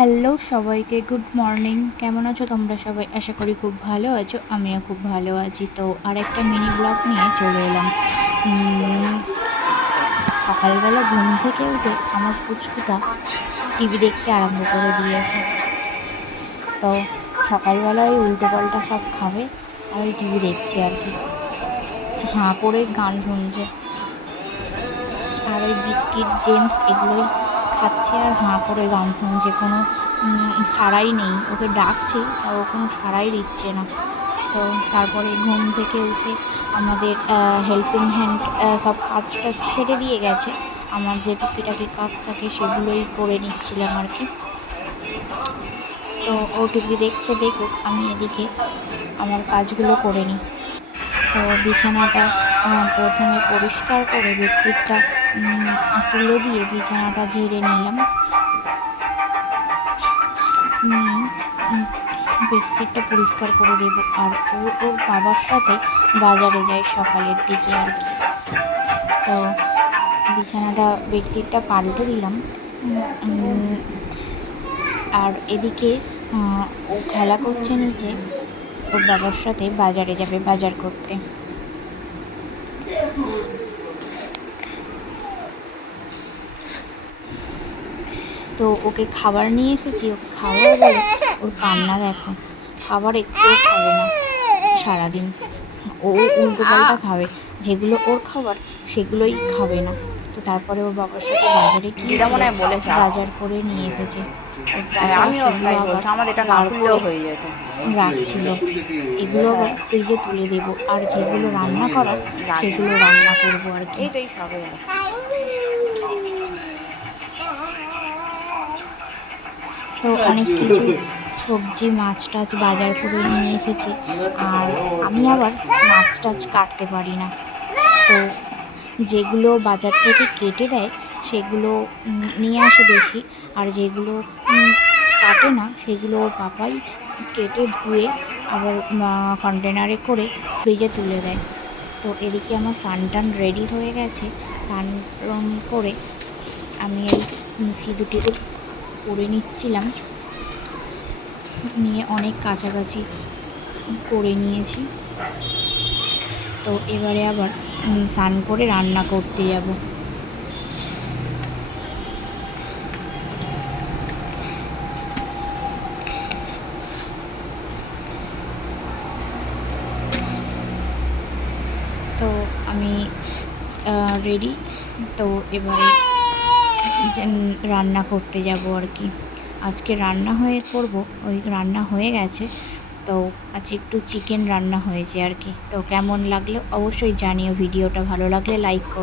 Hello সবাইকে, good morning. কেমন আছো তোমরা সবাই? আশা করি খুব ভালো আছো, আমিও খুব ভালো আছি। তো আরেকটা মিনি ব্লগ নিয়ে চলে এলাম। সকালবেলা ঘুম থেকে উঠে আমার পুচকুটা টিভি দেখতে আরম্ভ করে দিয়েছে। তো সকালবেলায় উল্টো পাল্টা সব খাবে আর ওই টিভি দেখছে আর কি, হাঁ করে গান শুনছে আর ওই বিস্কিট জেমস এগুলোই খাচ্ছে আর হাঁ করে গান শুনছে। কোনো সাড়াই নেই, ওকে ডাকছি তা ও কোনো সাড়াই দিচ্ছে না। তো তারপরে ঘুম থেকে উঠে আমাদের হেল্পিং হ্যান্ড সব কাজটা ছেড়ে দিয়ে গেছে। আমার যে টুকিটাকি কাজ থাকে সেগুলোই করে নিচ্ছিলাম আর কি। তো ও টিভি দেখছে, দেখুক, আমি এদিকে আমার কাজগুলো করে নিই। তো বিছানাটা প্রথমে পরিষ্কার করে বেডশিটটা তুলে দিয়ে বিছানাটা ঝেড়ে নিলাম। বেডশিটটা পরিষ্কার করে দেব আর ওর বাবার সাথে বাজারে যায় সকালের দিকে আর কি। তো বিছানাটা বেডশিটটা পাল্টে দিলাম আর এদিকে ও খেলা করছে নিচে, ওর বাবার সাথে বাজারে যাবে বাজার করতে। তো ওকে খাবার নিয়ে এসেছি, ওকে খাবার বলে ওর কান্না দেখো, খাবার একটুও খাবে না সারাদিন। ও উল্টো পাল্টা খাবে, যেগুলো ওর খাবার সেগুলোই খাবে না। তো তারপরে ওর বাবার সাথে বাজারে গিয়ে বাজার করে নিয়ে এসেছে। রাখছিল, এগুলো আবার ফ্রিজে তুলে দেবো আর যেগুলো রান্না করার সেগুলো রান্না করবো আর কি। তো অনেক কিছু সবজি মাছ টাছ বাজার করে নিয়ে এসেছে আর আমি আবার মাছ টাছ কাটতে পারি না। তো যেগুলো বাজার থেকে কেটে দেয় সেগুলো নিয়ে আসে বেশি, আর যেগুলো কাটে না সেগুলো ওর পাপাই কেটে ধুয়ে আবার কন্টেনারে করে ফ্রিজে তুলে দেয়। তো এদিকে আমার স্নান রেডি হয়ে গেছে। স্নান করে আমি এই সিঁদুরটি করে নিচ্ছিলাম, নিয়ে অনেক কাছাকাছি করে নিয়েছি। তো এবারে আবার স্নান করে রান্না করতে যাব। তো আমি রেডি, তো এবারে রান্না করতে যাব আর কি। আজকে রান্না রান্না হয়ে গেছে। তো আজকে একটু চিকেন রান্না হয়েছে আর কি। তো কেমন লাগলো অবশ্যই জানিও, ভিডিওটা ভালো লাগলে লাইক করো।